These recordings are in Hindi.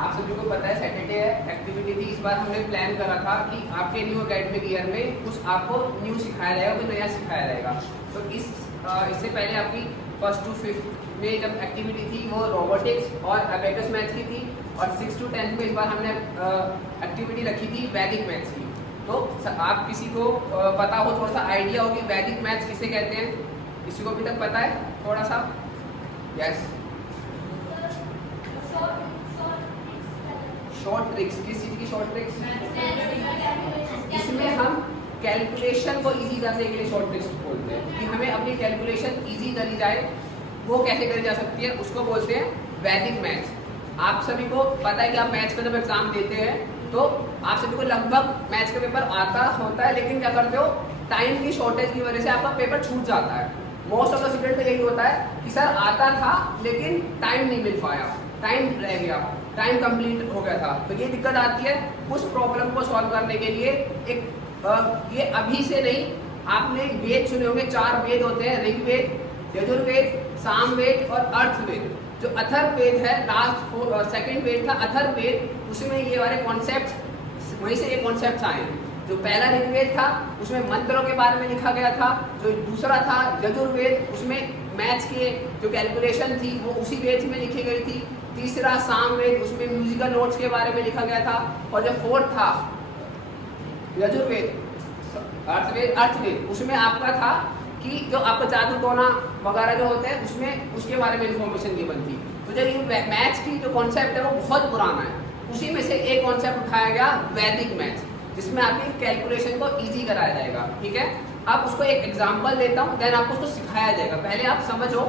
आप सभी को पता है सैटरडे एक्टिविटी थी। इस बार हमने प्लान करा था कि आपके न्यू एकेडमिक ईयर में कुछ आपको न्यू सिखाया जाएगा, कुछ नया सिखाया जाएगा। तो इससे पहले आपकी फर्स्ट टू फिफ्थ में जब एक्टिविटी थी वो रोबोटिक्स और अबेकस मैथ्स की थी, और 6 to 10 में इस बार हमने एक्टिविटी रखी थी वैदिक मैथ्स की। तो आप किसी को पता हो, थोड़ा सा आइडिया हो कि वैदिक मैथ्स किसे कहते हैं? किसी को अभी तक पता है थोड़ा सा? Yes, short tricks. किस चीज़ की शॉर्ट ट्रिक्स? इसमें हम कैलकुलेशन को इजी करने के लिए शॉर्ट ट्रिक्स बोलते हैं कि हमें अपनी कैलकुलेशन इजी करी जाए। वो कैसे करी जा सकती है उसको बोलते हैं वैदिक मैथ्स। आप सभी को पता है कि आप मैथ्स का जब एग्जाम देते हैं तो आप सभी को लगभग मैथ्स का पेपर आता होता है, लेकिन क्या करते हो, टाइम की शॉर्टेज की वजह से आपका पेपर छूट जाता है। मोस्ट ऑफ द स्टूडेंट का यही होता है कि सर आता था लेकिन टाइम नहीं मिल पाया, टाइम रह गया, टाइम कंप्लीट हो गया था। तो ये दिक्कत आती है। उस प्रॉब्लम को सॉल्व करने के लिए ये अभी से नहीं, आपने वेद सुने होंगे, 4 वेद होते हैं, ऋग्वेद, यजुर्वेद, सामवेद और अर्थवेद। जो अथर्ववेद है, लास्ट सेकंड वेद था अथर्ववेद, उसमें ये वाले कॉन्सेप्ट, वहीं से ये कॉन्सेप्ट आए हैं। जो पहला ऋग्वेद था उसमें मंत्रों के बारे में लिखा गया था। जो दूसरा था यजुर्वेद, उसमें मैथ्स के जो कैलकुलेशन थी वो उसी वेद में लिखी गई थी। तीसरा सामवेद, उसमें म्यूजिकल नोट्स के बारे में लिखा गया था। और जो फोर्थ था यजुर्वेद, अर्थवेद, उसमें आपका था कि जो आपका जादू टोना वगैरह जो होते हैं उसमें उसके बारे में इंफॉर्मेशन गिवन थी। तो जब ये मैथ्स की जो कॉन्सेप्ट है वो बहुत पुराना है, उसी में से एक कॉन्सेप्ट उठाया गया वैदिक मैथ्स, जिसमें आपकी कैलकुलेशन को इजी कराया जाएगा। ठीक है, अब उसको एक एग्जांपल देता हूँ, देन आपको उसको सिखाया जाएगा। पहले आप समझो,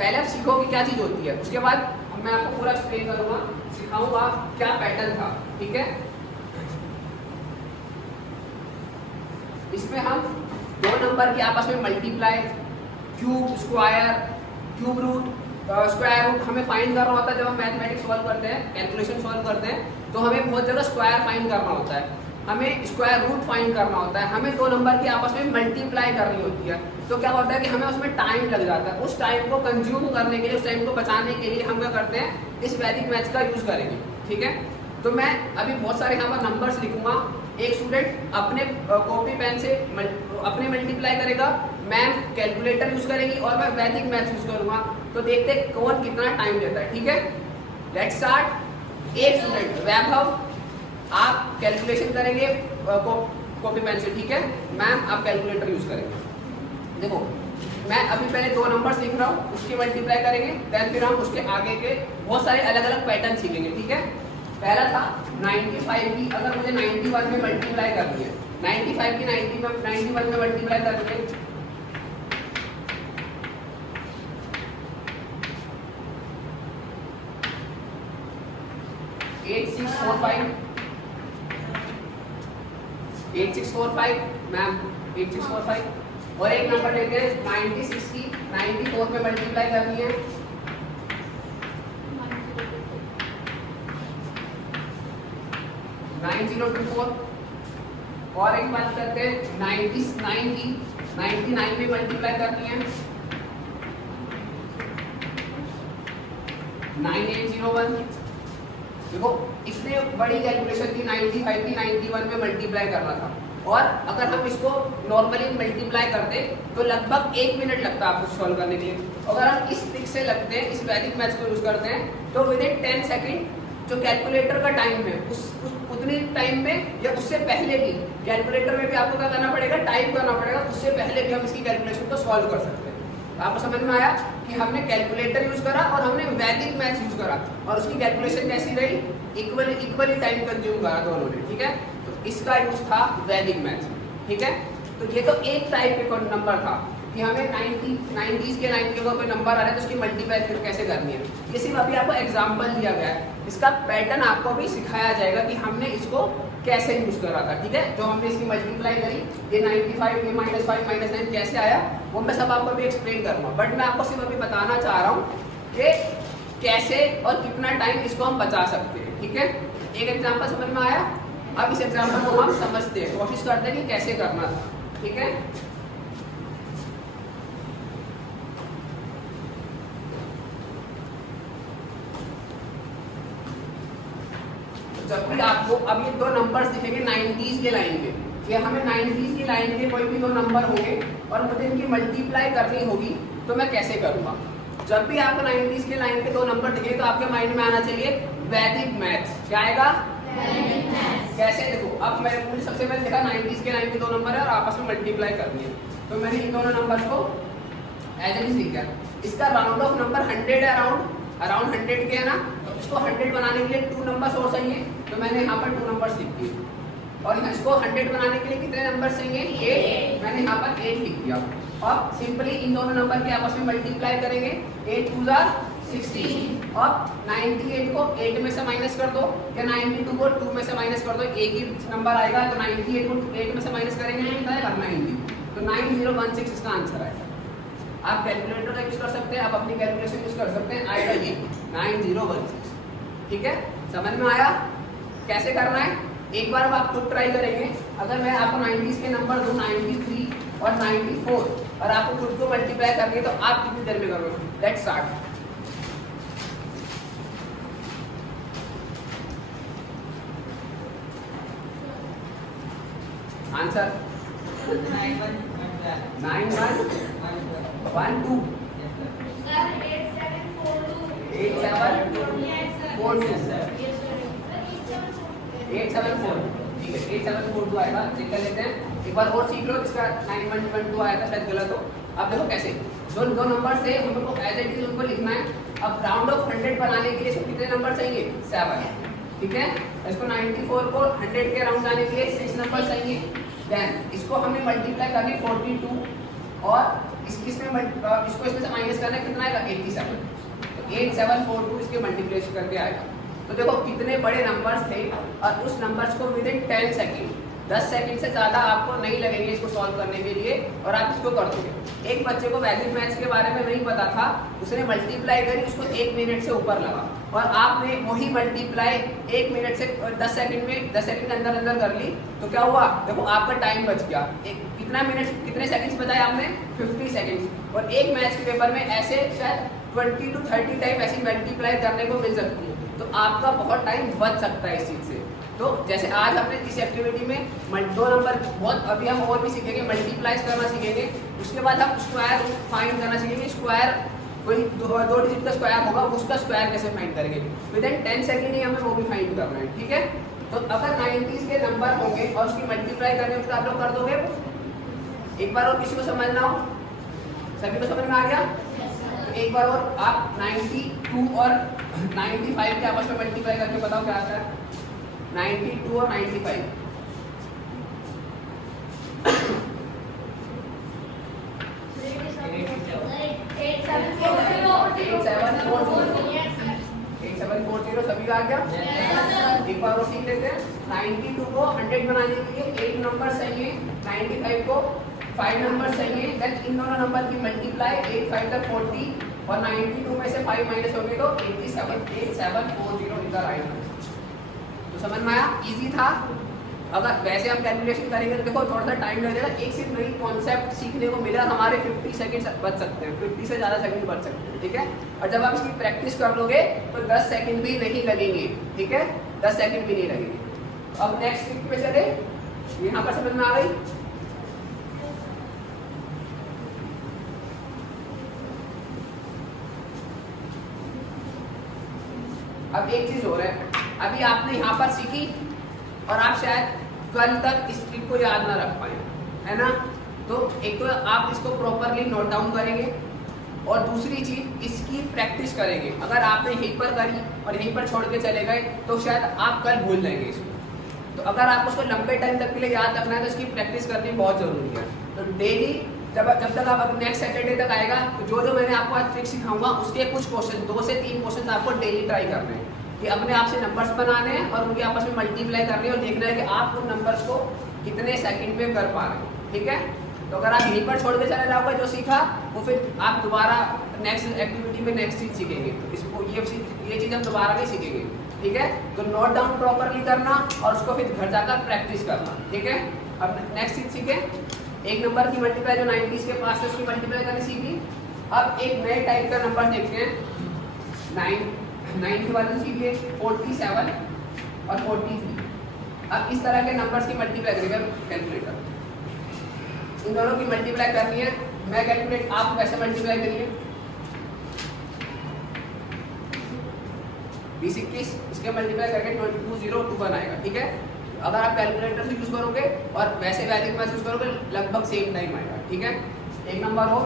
पहले आप सीखो कि क्या चीज़ होती है, उसके बाद मैं आपको पूरा एक्सप्लेन करूँगा, सिखाऊंगा क्या पैटर्न था। ठीक है, इसमें हम 2 नंबर के आपस में multiply, cube, square, cube root, square root हमें फाइंड करना होता है। जब हम मैथमेटिक्स सॉल्व करते हैं, कैलकुलेशन सॉल्व करते हैं, तो हमें बहुत जगह स्क्वायर फाइंड करना होता है, हमें स्क्वायर रूट फाइंड करना होता है, हमें 2 नंबर की आपस में मल्टीप्लाई करनी होती है। तो क्या होता है कि हमें उसमें टाइम लग जाता है। उस टाइम को कंज्यूम करने के लिए, उस टाइम को बचाने के लिए हम क्या करते हैं, इस वैदिक मैथ्स का यूज़ करेंगे। ठीक है, तो मैं अभी बहुत सारे यहाँ पर नंबर्स लिखूंगा, एक स्टूडेंट अपने कॉपी पेन से अपने मल्टीप्लाई करेगा, मैम कैलकुलेटर यूज़ करेगी और मैं वैदिक मैथ्स यूज़ करूँगा। तो देखते हैं कौन कितना टाइम लेता है। ठीक है, लेट्स स्टार्ट। एक स्टूडेंट वैभव, आप कैलकुलेशन करेंगे कॉपी पेन से। ठीक है, मैम आप कैलकुलेटर यूज़ करेंगे। देखो, मैं अभी पहले 2 नंबर्स लिख रहा हूँ, उसकी मल्टीप्लाई करेंगे, देन फिर हम उसके आगे के बहुत सारे अलग अलग पैटर्न सीखेंगे। ठीक है, पहला था 95 की, अगर मुझे 91 में मल्टीप्लाई करनी है, 95 की 91 में मल्टीप्लाई करनी है, eight six four five, ma'am 8645। और एक नंबर लेते हैं 96 की 94 में मल्टीप्लाई करनी है, 9024। और एक बात करते हैं 99 की 99 में मल्टीप्लाई करनी है, 9801। देखो, इसने बड़ी कैलकुलेशन थी, 95 की 91 में मल्टीप्लाई करना था। और अगर हम इसको नॉर्मली मल्टीप्लाई करते तो लगभग 1 मिनट लगता है आपको सॉल्व करने के लिए। अगर हम इस ट्रिक से लगते हैं, इस वैदिक मैथ्स को यूज करते हैं, तो विद इन 10 सेकेंड जो कैलकुलेटर का टाइम है उतनी टाइम में या उससे पहले भी, कैलकुलेटर में भी आपको क्या करना पड़ेगा, टाइप करना पड़ेगा, उससे पहले भी हम इसकी कैलकुलेशन को सॉल्व कर सकते हैं। आपको समझ में आया कि हमने कैलकुलेटर यूज करा और हमने वैदिक मैथ्स यूज करा, और उसकी कैलकुलेशन कैसी रही, इक्वली टाइम कंज्यूम करा दोनों ने। ठीक है, तो इसका यूज था वैदिक मैथ्स। ठीक है, तो ये तो एक टाइप के नंबर था कि हमें 90s के 90 के कोई नंबर आ रहा है तो उसकी मल्टीप्लाई कैसे करनी है। ये सिर्फ अभी आपको एग्जाम्पल दिया गया है, इसका पैटर्न आपको भी सिखाया जाएगा कि हमने इसको कैसे यूज करा था। ठीक है, जो हमने इसकी मल्टीप्लाई करी, ये 95, ये -5 -9 कैसे आया, वो मैं सब आपको भी एक्सप्लेन करूँगा। बट मैं आपको सिर्फ अभी बताना चाह रहा हूँ कि कैसे और कितना टाइम इसको हम बचा सकते हैं। ठीक है, एक एग्जाम्पल समझ में आया। अब इस एग्जाम्पल को हम समझते हैं, कोशिश करते हैं कि कैसे करना था। ठीक है, जब भी आपको अब ये दो नंबर्स दिखेंगे 90s के लाइन में, कि हमें 90s की लाइन के कोई भी दो नंबर होंगे और मुझे इनकी मल्टीप्लाई करनी होगी, तो मैं कैसे करूँगा? जब भी आपको 90s के लाइन के दो नंबर दिखे तो आपके माइंड में आना चाहिए वैदिक मैथ्स। क्या आएगा? कैसे? देखो अब मुझे सबसे पहले देखा 90s के लाइन के दो नंबर है और आपस में मल्टीप्लाई करनी है, तो मैंने इन दोनों नंबर को एज इट इज लिखा। इसका राउंड ऑफ नंबर 100 है, अराउंड 100 के है ना, तो इसको 100 बनाने के लिए 2 नंबर्स और चाहिए, तो मैंने यहाँ पर 2 नंबर्स लिख दिए। और इसको 100 बनाने के लिए कितने नंबर चाहिए? 8, मैंने यहाँ पर 8 लिख दिया। अब सिंपली इन दोनों नंबर के आपस में मल्टीप्लाई करेंगे, 8 2 16। अब 98 को 8 में से माइनस कर दो, या 92 को 2 में से माइनस कर दो, एक ही नंबर आएगा, तो 98 को 8 में से माइनस करेंगे तो कितना आएगा? 90। तो 9016 इसका आंसर आएगा। आप कैलकुलेटर का यूज कर सकते हैं, आप अपनी कैलकुलेशन यूज कर सकते हैं, आएगा ये 9016। ठीक है, समझ में आया कैसे करना है? एक बार अब आप खुद ट्राई करेंगे। अगर मैं आपको 90s के नंबर दूं 93 और 94 और आपको खुद को मल्टीप्लाई करनी, तो आप कितनी देर में करोगे? Let's start. आंसर 9112 8742 ठीक है, 8742 आएगा। चेक कर लेते हैं एक बार और, सीख लो। इसका 9112 आया था, शायद गलत हो। अब देखो कैसे दो नंबर से हमको एज इट इज उनको लिखना है। अब राउंड ऑफ 100 बनाने के लिए इसको कितने नंबर चाहिए? 7। ठीक है, इसको 94 को 100 के राउंड जाने के लिए 6 नंबर चाहिए। देन इसको हमें मल्टीप्लाई करनी 42 और इसमें इसको इसमें से माइनस करना कितना आएगा? 87। तो 8742 इसके मल्टीप्लिकेशन करके आएगा। तो देखो कितने बड़े नंबर्स थे और उस नंबर्स को विद इन 10 सेकेंड, 10 सेकंड से ज़्यादा आपको नहीं लगेंगे इसको सॉल्व करने के लिए, और आप इसको कर दोगे। एक बच्चे को वैदिक मैथ्स के बारे में नहीं पता था, उसने मल्टीप्लाई करी, उसको 1 मिनट से ऊपर लगा, और आपने वही मल्टीप्लाई 1 मिनट से 10 सेकंड में 10 सेकंड के अंदर कर ली, तो क्या हुआ? देखो आपका टाइम बच गया। कितना मिनट कितने सेकंड्स बताए आपने? 50 सेकंड्स। और एक मैथ्स के पेपर में ऐसे शायद 20 to 30 टाइम ऐसी मल्टीप्लाई करने को मिल सकती है, तो आपका बहुत टाइम बच सकता है इस चीज़ से। तो जैसे आज हमने इस एक्टिविटी में 2 नंबर बहुत, अभी हम और भी सीखेंगे, मल्टीप्लाइज करना सीखेंगे। उसके बाद हम स्क्वायर फाइंड करना सीखेंगे। स्क्वायर कोई 2 डिजिट का स्क्वायर होगा, उसका स्क्वायर कैसे फाइंड करेंगे, विद इन 10 सेकंड ही हमें वो भी फाइंड करना है। ठीक है, तो अगर 90s के नंबर होंगे और उसकी मल्टीप्लाई करने होगी तो आप लोग कर दोगे। एक बार और किसी को समझना हो? सभी को समझ में आ गया? तो एक बार और आप 92 और 95 के आपस में मल्टीप्लाई करके बताओ क्या आता है? 92 और 95 8740 सभी का आ गया? एक बार और सीख लेते हैं। 92 को 100 बनाने के लिए 8 नंबर चाहिए, 95 को 5 नंबर चाहिए। देन इन दोनों नंबर की मल्टीप्लाई 8 5 तक 40 और 92 में से 5 माइनस होंगे तो 8740 इधर आएगा। तो समझ में आया? इजी था। अगर वैसे हम कैलकुलेशन करेंगे तो देखो थोड़ा सा टाइम लगेगा। एक सिर्फ नई कॉन्सेप्ट सीखने को मिला, हमारे 50 सेकंड बच सकते हैं, 50 से ज़्यादा सेकंड बच सकते हैं। ठीक है, और जब आप इसकी प्रैक्टिस कर लोगे तो 10 सेकंड भी नहीं लगेंगे। ठीक है, 10 सेकंड भी नहीं लगेंगे। अब नेक्स्ट ट्रिक पे चले। यहाँ पर समझ में आ गई? अब एक चीज हो रहा है, अभी आपने यहाँ पर सीखी और आप शायद कल तक इस ट्रिक को याद ना रख पाए, है ना? तो एक तो आप इसको प्रॉपरली नोट डाउन करेंगे और दूसरी चीज इसकी प्रैक्टिस करेंगे। अगर आपने यहीं पर करी और यहीं पर छोड़ के चले गए तो शायद आप कल भूल जाएंगे इसको। तो अगर आपको उसको लंबे टाइम तक के लिए याद रखना है तो इसकी प्रैक्टिस करनी बहुत जरूरी है। तो डेली जब तक आप नेक्स्ट सैटरडे तक आएगा तो जो मैंने आपको आज ट्रिक सिखाऊंगा उसके कुछ क्वेश्चन, 2 से 3 क्वेश्चन आपको डेली ट्राई करने हैं कि अपने आप से नंबर्स बनाने हैं और उनके आपस में मल्टीप्लाई करने हैं और देखना है कि आप उन नंबर्स को कितने सेकंड में कर पा रहे हैं। ठीक है, तो अगर आप यहीं पर छोड़ के चले जाओगे जो सीखा वो फिर आप दोबारा नेक्स्ट एक्टिविटी में नेक्स्ट चीज सीखेंगे। तो इसको ये चीज़ हम दोबारा नहीं सीखेंगे। ठीक है, तो नोट डाउन प्रॉपरली करना और उसको फिर घर जाकर प्रैक्टिस करना। ठीक है, अब नेक्स्ट चीज सीखें। एक नंबर की मल्टीप्लाई जो 90s के पास है उसकी मल्टीप्लाई करनी सीखी। अब एक नए टाइप का नंबर देखते हैं। 9 के बाद सीखिए 47 और 43। अब इस तरह के नंबर्स की मल्टीप्लाई करेगा कैलकुलेटर, इन दोनों की मल्टीप्लाई करनी है। मैं कैलकुलेट, आप कैसे मल्टीप्लाई करिए, 20-21 इसके मल्टीप्लाई करके 2021 आएगा, ठीक है। अगर आप कैलकुलेटर से यूज करोगे और वैसे वैदिक मैथ यूज करोगे लगभग सेम टाइम आएगा, ठीक है। एक नंबर हो,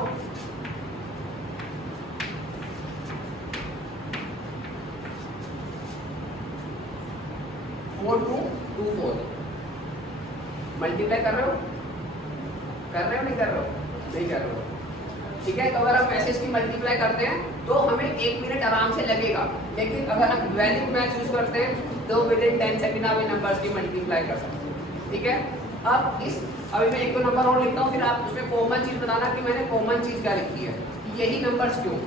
मल्टीप्लाई कर रहे हो, नहीं कर रहे हो, ठीक है। तो अगर हम ऐसे इसकी मल्टीप्लाई करते हैं तो हमें 1 मिनट आराम से लगेगा, लेकिन अगर हम वैदिक मैथ यूज करते हैं तो विदिन 10 सेकंड आप इन नंबर्स की मल्टीप्लाई कर सकते हैं, ठीक है। अब अभी मैं 1-2 नंबर और लिखता हूँ, फिर आप उसमें कॉमन चीज बताना कि मैंने कॉमन चीज क्या लिखी है, यही नंबर्स क्यों।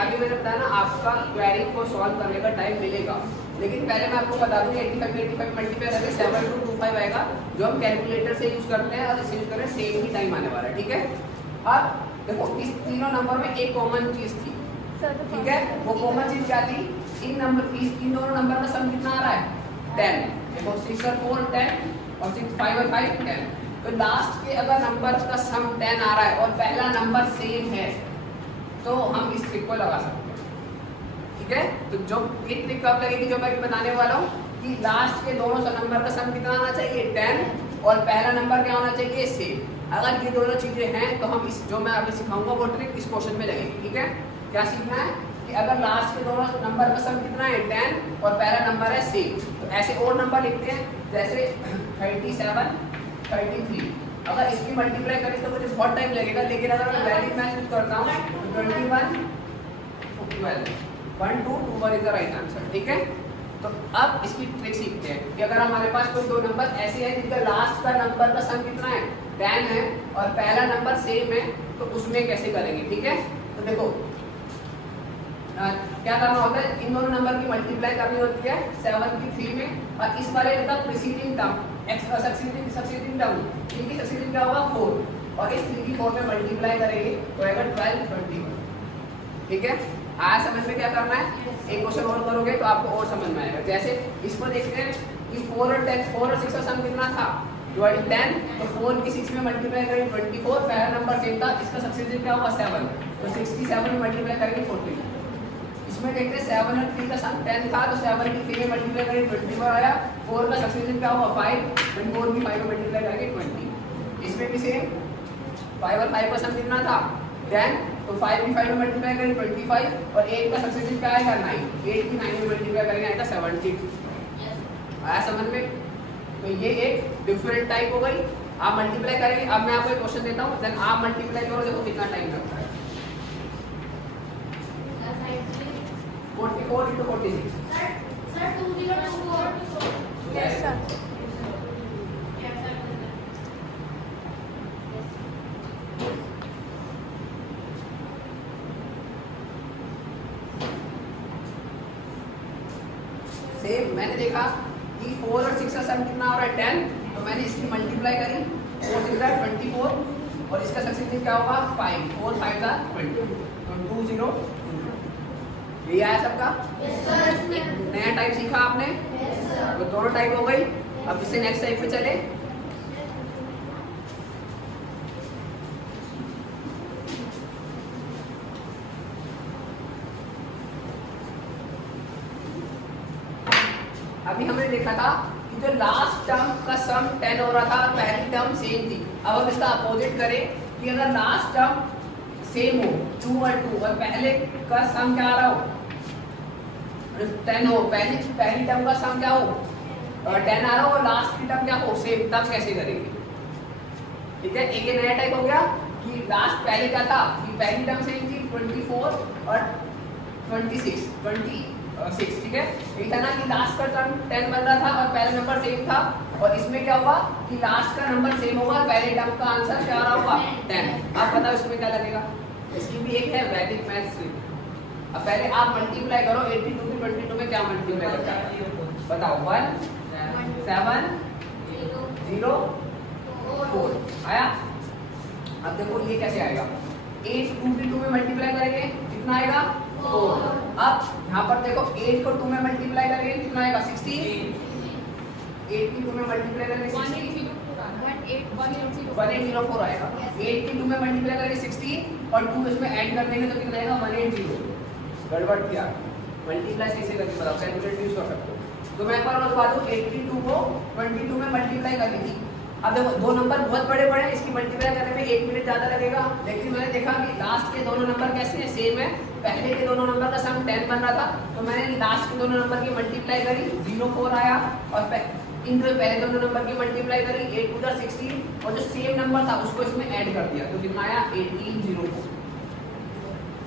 अभी मैंने बताया ना आपका क्वेरी को सॉल्व करने का टाइम मिलेगा, लेकिन पहले मैं आपको बता दूं 85 मल्टीप्लाई करके 7225 आएगा, जो हम कैलकुलेटर से यूज करते हैं और इसे यूज कर रहे हैं, सेम ही टाइम आने वाला है, ठीक है। अब देखो इस तीनों नंबर में एक कॉमन चीज थी, ठीक है। वो कॉमन चीज क्या थी, इन दोनों नंबर का सम कितना आ रहा है 10। देखो 6 और 4 10 और 6 5 और 5 10। तो लास्ट के अगर नंबर का सम 10 आ रहा है और पहला नंबर सेम है तो हम इस ट्रिक को लगा सकते हैं, ठीक है। तो जो ये ट्रिक कब लगेगी, जो मैं बताने वाला हूँ कि लास्ट के दोनों नंबर का सम कितना आना चाहिए 10 और पहला नंबर क्या होना चाहिए सेम। अगर ये दोनों चीजें हैं तो हम इस जो मैं अभी सिखाऊंगा वो ट्रिक इस क्वेश्चन में लगेगी, ठीक है। क्या सीखना है कि अगर लास्ट के दोनों नंबर का सम कितना है 10 और पहला नंबर है सेम, तो ऐसे और नंबर लिखते हैं जैसे 37 33। अगर इसकी मल्टीप्लाई करें तो मुझे बहुत टाइम लगेगा, लेकिन अगर मैं वैलिड मैथ यूज करता हूँ 21 12 1 2 2 1 इज द राइट आंसर, ठीक है। तो अब इसकी ट्रिक सीखते हैं कि अगर हमारे पास कोई दो नंबर ऐसे हैं जिनका लास्ट का नंबर का सम कितना है 10 है और पहला नंबर सेम है, तो उसमें कैसे करेंगे, ठीक है। तो देखो क्या करना होता है, इन दोनों नंबर की मल्टीप्लाई करनी होती है 7 की 3 में, और इस वाले का प्रीसीडिंग टर्म सक्सीडिंग टर्म, इनकी सक्सीडिंग क्या होगा 4, और इस 3 की 4 में मल्टीप्लाई करेंगे तो आएगा 12 21, ठीक है। आज समझ में क्या करना है, एक क्वेश्चन और करोगे तो आपको और समझ में आएगा। जैसे इसको देखते हैं कि 4 और 6 का सम कितना था 10, तो 4 की 6 में मल्टीप्लाई करेंगे 24, पहला नंबर सेम था, इसका सक्सीडिंग क्या होगा 7, तो 6 की 7 में मल्टीप्लाई करेंगे 14। इसमें देखते हैं 7 और 3 का सम 10 था, तो 7 की 3 में मल्टीप्लाई करेंगे 24 आया, 4 का सक्सीडिंग क्या होगा 5, 4 की 5 में मल्टीप्लाई करेंगे 20। इसमें भी सेम 5 और 5 का सम कितना था 10, तो 5 की 5 में मल्टीप्लाई करेंगे 25, और 8 का सक्सीडिंग क्या आएगा 9, 8 की 9 में मल्टीप्लाई करेंगे आएगा 70। आया समझ में। तो ये एक डिफरेंट टाइप हो गई, आप मल्टीप्लाई करेंगे। अब मैं आपको एक क्वेश्चन देता हूँ, देन आप मल्टीप्लाई करो, देखो कितना टाइम लगता है। 44 into 46 sir 2024 yes sir. Same मैंने देखा कि 4 और 6 का सम कितना हो रहा है 10, तो मैंने इसकी मल्टीप्लाई करी, 4 6 है 24, और इसका सक्सीडिंग क्या होगा 5, 4 5 का 20, तो 20। ये आया सबका, नया टाइप सीखा आपने, तो दोनों टाइप हो गई। अब इससे नेक्स्ट टाइप पे चले। अभी हमने देखा था कि जो लास्ट टर्म का सम 10 हो रहा था, पहली टर्म सेम थी। अब हम इसका अपोजिट करें कि अगर लास्ट टर्म सेम हो 2 और 2 और पहले का सम क्या आ रहा हो 10 हो, पहली टर्म का सम क्या हो 10 आ रहा हो और लास्ट की टर्म क्या हो सेम, तब कैसे करेंगे, ठीक है। एक नया टाइप हो गया कि लास्ट पहले क्या था कि पहली टर्म सेम थी 24 और 26, ठीक है। ये था ना कि लास्ट का टर्म 10 बन रहा था और पहला नंबर सेम था, और इसमें क्या होगा कि लास्ट का नंबर सेम होगा, पहले टर्म का आंसर क्या आ रहा होगा 10। आप बताओ इसमें क्या लगेगा। इसकी भी एक है वैदिक मैथ्स। अब पहले आप मल्टीप्लाई करो 82 की 22 में क्या क्या मल्टीप्लाई करता है बताओ 1 7 0 4 आया। अब देखो ये कैसे आएगा 8 2 भी 2 में मल्टीप्लाई करेंगे कितना आएगा 4। अब यहाँ पर देखो 8 को 2 में मल्टीप्लाई करेंगे कितना आएगा 16। 8 की 2 में मल्टीप्लाई करेंगे 16 1804 आएगा। 8 की 2 में मल्टीप्लाई करेंगे 16 और 2 इसमें ऐड कर देंगे तो कितना आएगा 180। गड़बड़ किया मल्टीप्लाई कैसे करके बताओ कैलकुलेटर यूज कर सकते हो। तो मैं एक बार बता दूं 82 को 22 में मल्टीप्लाई करनी थी। अब देखो दो नंबर बहुत बड़े बड़े हैं इसकी मल्टीप्लाई करने में 1 मिनट ज़्यादा लगेगा, लेकिन मैंने देखा कि लास्ट के दोनों नंबर कैसे हैं सेम है। पहले के दोनों नंबर का सम 10 बन रहा था तो मैंने लास्ट के दोनों नंबर की मल्टीप्लाई करी 04 आया और इन दो पहले दोनों नंबर की मल्टीप्लाई करी 8 टू द 16 और जो सेम नंबर था उसको इसमें ऐड कर दिया तो कितना आया 1804।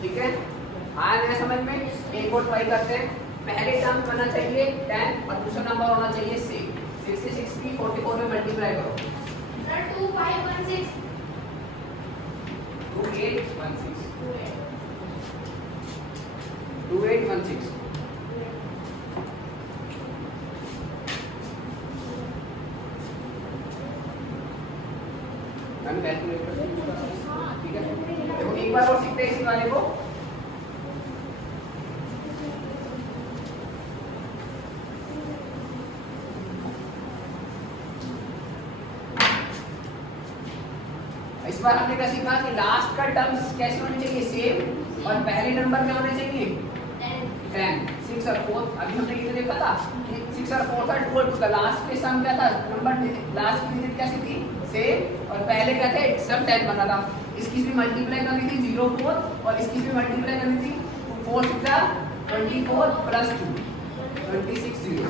ठीक है आया नया समझ में। एक और ट्राई करते हैं। पहले टर्म बनना चाहिए 10 और दूसरा नंबर होना चाहिए 6। 66 की 44 में मल्टीप्लाई करो सर 2516 2816 2816 हम कैलकुलेट करते हैं। ठीक है देखो एक बार और सीखते हैं इसी वाले को। इस बार हमने क्या सीखा कि लास्ट का टर्म्स कैसे होने चाहिए सेम और पहले नंबर क्या होने चाहिए 10 6 और 4। अभी हमने ये देखा था कि 6 और 4 था 2 और 2 का लास्ट के सम क्या था नंबर लास्ट की डिजिट कैसी थी सेम और पहले क्या थे सब 10 बना था। इसकी भी मल्टीप्लाई करनी थी 04 और इसकी भी मल्टीप्लाई करनी थी 4 6 24 प्लस 2 26 0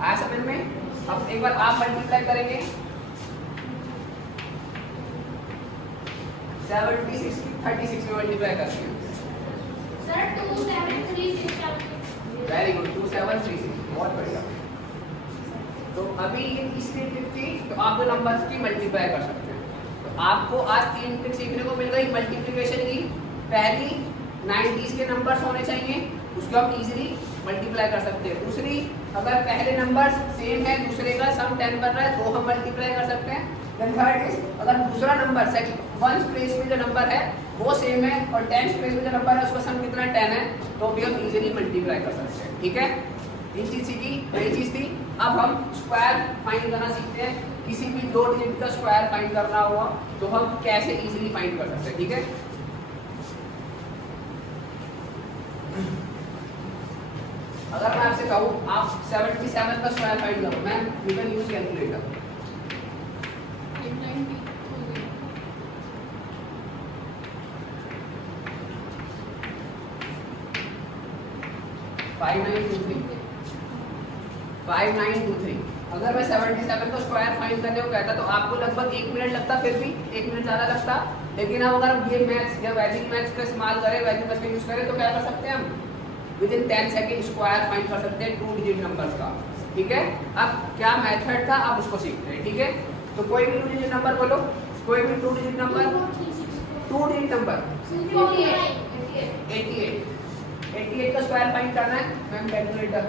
आया समझ में। अब एक बार आप मल्टीप्लाई करेंगे 76 36 में मल्टीप्लाई करते हैं सर 2736 वेरी गुड 2736 बहुत बढ़िया। तो अभी ये तीसरी ट्रिक थी तो आप दो नंबर्स की मल्टीप्लाई कर सकते हैं। तो आपको आज 3 ट्रिक सीखने को मिल गई मल्टीप्लिकेशन की। पहली 90s के नंबर्स होने चाहिए उसको आप इजीली मल्टीप्लाई कर सकते हैं। दूसरी अगर पहले नंबर सेम है दूसरे का सम 10 बन रहा है तो हम मल्टीप्लाई कर सकते हैं। देन थर्ड इज अगर दूसरा नंबर सेकंड 1 प्लेस में जो नंबर है वो सेम है और 10 प्लेस में जो नंबर है उसका सम कितना 10 है तो भी हम इजीली मल्टीप्लाई कर सकते हैं। ठीक है तीन चीज सीखी पहली चीज थी। अब हम स्क्वायर फाइंड करना सीखते हैं। किसी भी दो डिजिट का स्क्वायर फाइंड करना हुआ तो हम कैसे इजीली फाइंड कर सकते हैं। ठीक है अगर मैं आपसे कहूँ आप 77 का स्क्वायर फाइंड करो मैं यू कैन यूज कैलकुलेटर 5923 अगर मैं 77 को स्क्वायर फाइंड करने को कहता तो आपको लगभग 1 मिनट लगता फिर भी 1 मिनट ज़्यादा लगता। लेकिन अब अगर ये मैथ्स या वैदिक मैथ्स का इस्तेमाल करें वैदिक मैथ्स का यूज़ करें तो क्या कर सकते हैं हम with in 10 second square find कर सकते हैं 2 डिजिट नंबर्स का। ठीक है अब क्या मेथड था अब उसको सीखते हैं। ठीक है तो कोई भी 2 डिजिट नंबर बोलो कोई भी 2 डिजिट नंबर 2 डिजिट नंबर 88 का स्क्वायर फाइंड करना है मैम कैलकुलेटर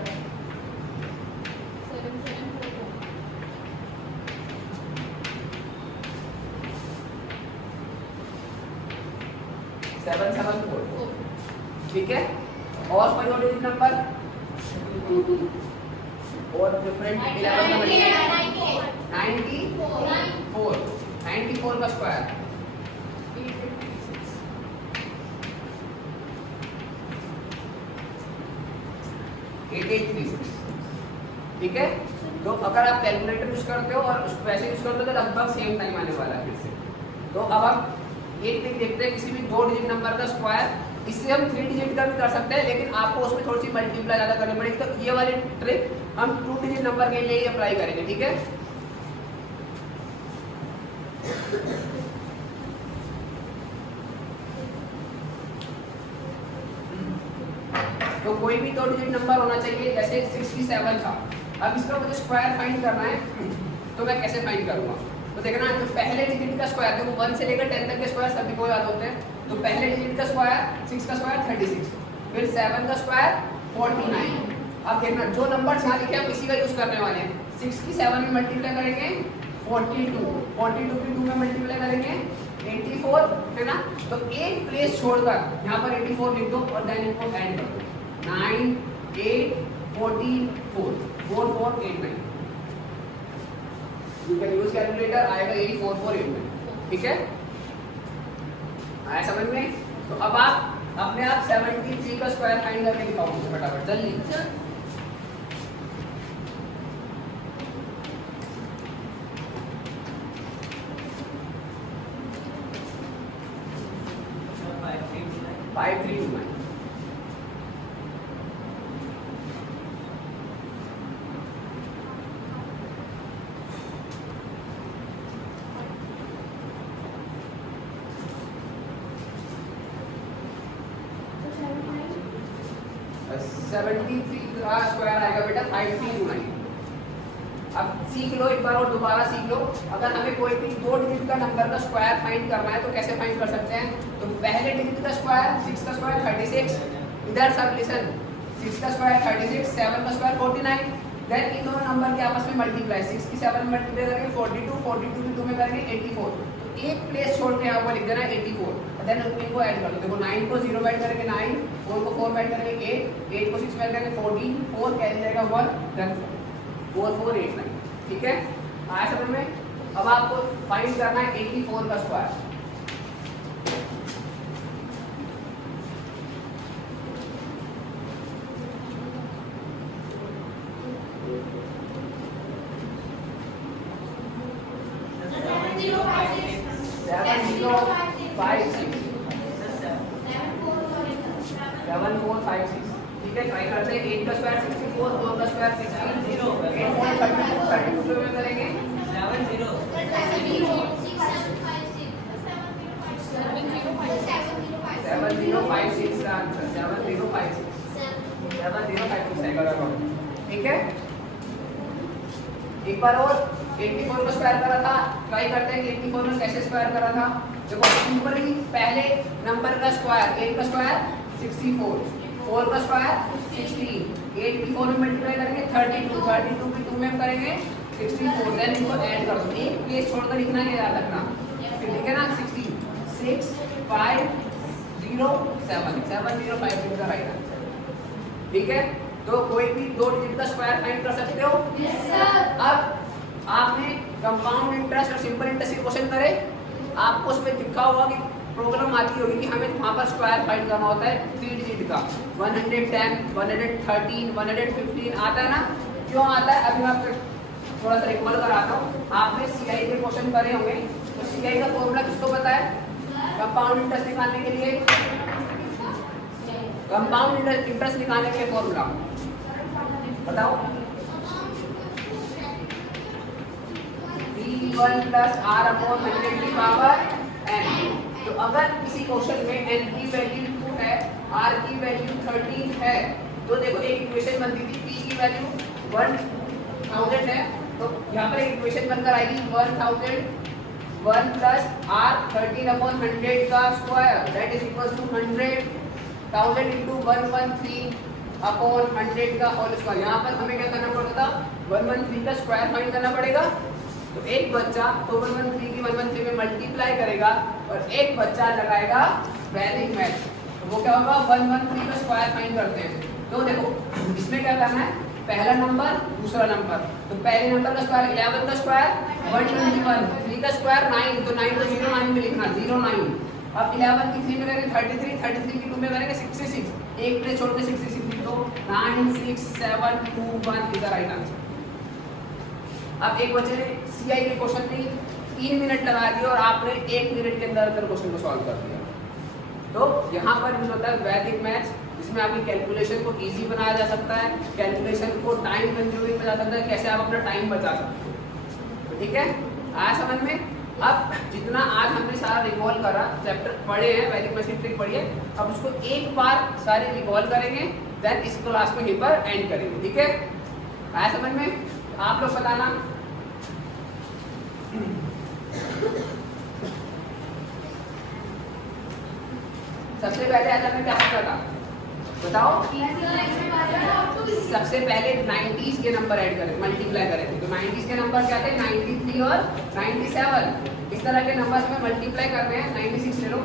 774 ठीक है और कोई और डिजिट नंबर और डिफरेंट 11 नंबर 94 का स्क्वायर 8836 ठीक है। तो अगर आप कैलकुलेटर यूज करते हो और उसको वैसे यूज करते हो तो लगभग सेम टाइम आने वाला है फिर से। तो अब हम एक ट्रिक देखते हैं किसी भी 2 डिजिट नंबर का स्क्वायर। इससे हम 3 डिजिट का भी कर सकते हैं लेकिन आपको उसमें थोड़ी सी मल्टीप्लाई ज़्यादा करनी पड़ेगी। तो ये वाली ट्रिक हम 2 डिजिट नंबर के लिए ही अप्लाई करेंगे। ठीक है तो कोई भी 2 डिजिट नंबर होना चाहिए जैसे 67 था। अब इसका मुझे स्क्वायर फाइंड करना है तो मैं कैसे फाइंड करूंगा तो देखना जो पहले डिजिट का स्क्वायर देखो 1 से लेकर 10 तक के स्क्वायर सभी को याद होते हैं। तो पहले डिजिट का स्क्वायर 6 का स्क्वायर 36 फिर 7 का स्क्वायर 49। अब देखना जो नंबर यहाँ लिखे हम इसी का यूज करने वाले हैं। 6 की 7 में मल्टीप्लाई करेंगे 42, 42 की 2 में मल्टीप्लाई करेंगे 84, है ना। तो एक प्लेस छोड़कर यहाँ पर 84 लिख दो और देन इनको ऐड कर दो। 9 8 14 4 4 4 8 9। यू कैन यूज कैलकुलेटर, आएगा 8448। ठीक है, आया समझ में। तो अब आप अपने आप 73 का स्क्वायर फाइंड करके दिखाओ मुझे फटाफट जल्दी। Five three two 9। तो 73 का स्क्वायर आएगा बेटा 5329। अब सीख लो एक बार और दोबारा सीख लो। अगर हमें कोई भी 2 डिजिट का नंबर का स्क्वायर फाइंड करना है तो कैसे फाइंड कर सकते हैं। तो पहले डिजिट का स्क्वायर 6 का स्क्वायर 36, इधर सब लिसन 6 का स्क्वायर 36, 7 का स्क्वायर 49। देन इन दोनों नंबर के आपस में मल्टीप्लाई, 6 की 7 में मल्टीप्लाई करेंगे 42, 42 की 2 में करेंगे 84। तो एक प्लेस छोड़ के यहाँ पर लिख देना 84। देन इनको ऐड कर दो। देखो 9 को 0 में ऐड करेंगे 9, 4 को 4 में ऐड करेंगे 8, 8 को 6 में ऐड करेंगे 14, 4 कैरी जाएगा 1, देन 4489। ठीक है, आया समझ में। अब आपको फाइंड करना है 84 का स्क्वायर। ठीक है, ट्राई करते हैं। 8 का स्क्वायर 64, 4 का स्क्वायर 16, 8 4 32, 32 में करेंगे 7056 का आंसर 7056 ठीक है। एक बार और 84 का स्क्वायर करा था, ट्राई करते हैं कि 84 में कैसे स्क्वायर करा था। देखो सिंपली पहले नंबर का स्क्वायर 8 का स्क्वायर 64, 4 का स्क्वायर 16, 8 की 4 में मल्टीप्लाई करेंगे 32, 32 की 2 में हम करेंगे 64। देन इनको ऐड कर दो, एक प्लेस छोड़कर लिखना है, याद रखना। फिर ठीक है ना, 16 6 5 0 7 7056 का राइट आंसर। ठीक है, तो कोई भी 2 डिजिट का स्क्वायर फाइंड कर सकते हो। Yes sir. अब आपने कंपाउंड इंटरेस्ट और सिंपल इंटरेस्ट के क्वेश्चन करे, आपको उसमें दिखा होगा कि प्रॉब्लम आती होगी कि हमें वहाँ पर स्क्वायर फाइंड करना होता है 3 डिजिट का। 110, 113, 115 आता है ना। क्यों आता है अभी मैं आपको थोड़ा सा रिकॉल कराता हूँ। आपने सीआई के क्वेश्चन करे होंगे, तो सीआई का फॉर्मूला किसको पता है? कंपाउंड इंटरेस्ट निकालने के लिए, कंपाउंड इंटरेस्ट निकालने के लिए फॉर्मूला बताओ। P1 प्लस R अपॉन 100 की पावर n। तो अगर किसी क्वेश्चन में n की वैल्यू 2 है, R की वैल्यू 13 है, तो देखो एक इक्वेशन बनती थी P की वैल्यू 1000 है, तो यहाँ पर एक इक्वेशन बनकर आएगी 1000 1 प्लस R 13 अपॉन 100 का square that is equal to 100,000 into 113 upon 100 का होल स्क्वायर। यहाँ पर हमें क्या करना पड़ता था? 113 का स्क्वायर फाइंड करना पड़ेगा। तो एक बच्चा तो 113 की 113 में मल्टीप्लाई करेगा और एक बच्चा लगाएगा वैदिक मैथ। तो वो क्या होगा? 113 का स्क्वायर फाइंड करते हैं। तो देखो इसमें क्या करना है, पहला नंबर दूसरा नंबर। तो पहले नंबर का स्क्वायर 11 का स्क्वायर 121, 3 का स्क्वायर 9, तो 9 को 09 में लिखना 09। अब 11 की 3 में करेंगे 33, 33 की 2 में करेंगे 66, एक प्लेस छोड़ के 66 लिख दो। 9 6 7 2 1 इज द राइट आंसर। अब एक बच्चे ने सीआई के क्वेश्चन में 3 मिनट लगा दिए और आपने 1 मिनट के अंदर क्वेश्चन को सॉल्व कर दिया। तो यहाँ पर यूज होता है वैदिक मैथ्स, जिसमें आपकी कैलकुलेशन को इजी बनाया जा सकता है, कैलकुलेशन को टाइम कंज्यूमिंग बना सकता है, कैसे आप अपना टाइम बचा सकते हो। तो ठीक है, आया समझ में। अब जितना आज हमने सारा रिकॉल करा, चैप्टर पढ़े हैं, वैदिक मैथ्स ट्रिक पढ़ी है, अब उसको एक बार सारे रिकॉल करेंगे, देन इस क्लास में यहीं पर एंड करेंगे। ठीक है, आया समझ में। आप लोग बताना सबसे पहले आज हमने क्या सीखा था? बताओ। सबसे पहले 90s के नंबर ऐड करें, मल्टीप्लाई करें थे, तो 90s के नंबर क्या थे? 93 और 97। इस तरह के नंबर में मल्टीप्लाई कर रहे हैं, 96 ले लो।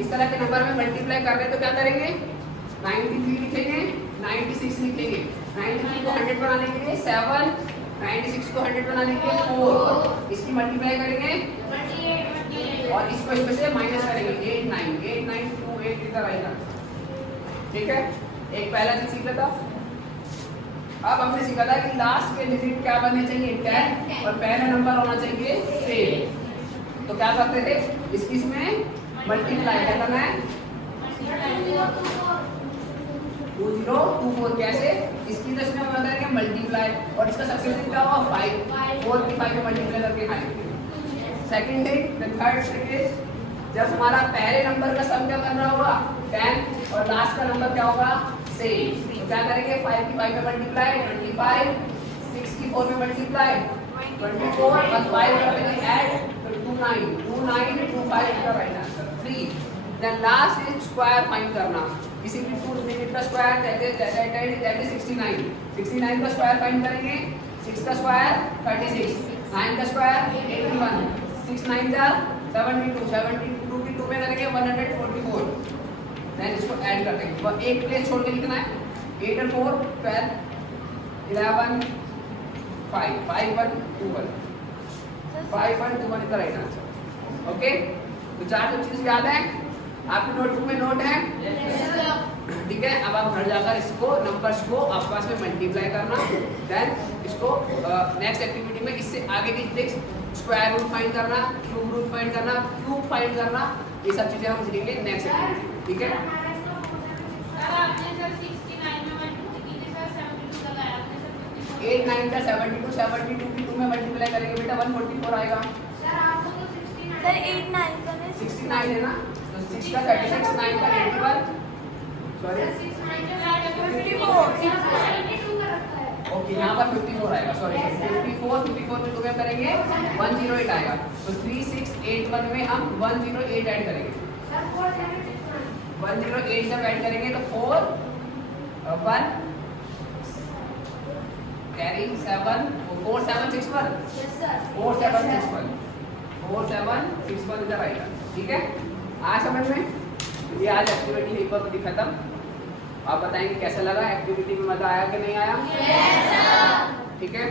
इस तरह के नंबर में मल्टीप्लाई कर रहे हैं तो क्या करेंगे? 93 लिखेंगे, 96 लिखेंगे। 93 को 100 बनाने के लिए 7, 96 को 100 बनाने के लिए 4, इसकी मल्टीप्लाई करेंगे और इसको इसमें से माइनस करेंगे। 8 9 8 9 2 8 इधर आएगा। ठीक है, एक पहला चीज सीखा था। अब हमने सीखा था कि लास्ट के डिजिट क्या बनने चाहिए? 10 और पहला नंबर होना चाहिए सेम। तो क्या करते थे? इसमें मल्टीप्लाई क्या करना है? 2024 कैसे? इसकी तो इसमें हम करेंगे मल्टीप्लाई और इसका सक्सेसिव क्या होगा? 5 4 की 5 में मल्टीप्लाई करके खाएंगे। Second thing, the third thing is जब हमारा पहले नंबर का सम क्या करना होगा? 10 और लास्ट का नंबर क्या होगा? सेम। तो क्या करेंगे? 5 की 5 में मल्टीप्लाई 25, 6 की 4 में मल्टीप्लाई 24 और 5 करेंगे ऐड तो 29 25 का right answer. 3 then last is square find करना। किसी भी टू डिजिट का स्क्वायर दैट इज 69। 69 का स्क्वायर फाइंड करेंगे। 6 का स्क्वायर 36, 9 का स्क्वायर 81, 6 9 जा 72, 72 की 2 में करेंगे 144। देन इसको ऐड कर देंगे, बस एक प्लेस छोड़ के लिखना है। 8 और 4 12 11 5 5 1 2 1 5 1 2 1 is the right answer. Okay, तो चार तो चीज याद है आपकी नोटबुक में? नोट है? ठीक है, अब आप घर जाकर इसको नंबर्स को आपस में मल्टीप्लाई करना। देन इसको नेक्स्ट एक्टिविटी में इससे आगे की ट्रिक्स, स्क्वायर रूट फाइंड करना, क्यूब रूट फाइंड करना, क्यूब फाइंड करना, ये सब चीजें हम सीखेंगे नेक्स्ट एक्टिविटी। ठीक है, आपने सर 69 में मल्टीप्लाई की थी सर, 72 लगाया आपने सर 8 9 का 72 की 2 में मल्टीप्लाई करेंगे बेटा 144 आएगा। सर आपको तो 69 सर 8 9 का नहीं 69 है ना, तो 6 का 36, 9 का 81, सॉरी 69 के बाद 54 का रखा है। ओके, यहाँ पर 54 आएगा, सॉरी 54 में 2 में करेंगे 108 आएगा। तो 3681 में हम 108 ऐड करेंगे। सर 4769 108 जब ऐड करेंगे तो 4 1 कैरी 7 4761 यस सर 4761 4761 इधर आएगा। ठीक है, आज समझ में? ये आज एक्टिविटी यहीं पर होगी खत्म। आप बताएंगे कैसा लगा एक्टिविटी में, मजा आया कि नहीं आया? Yes sir. ठीक है।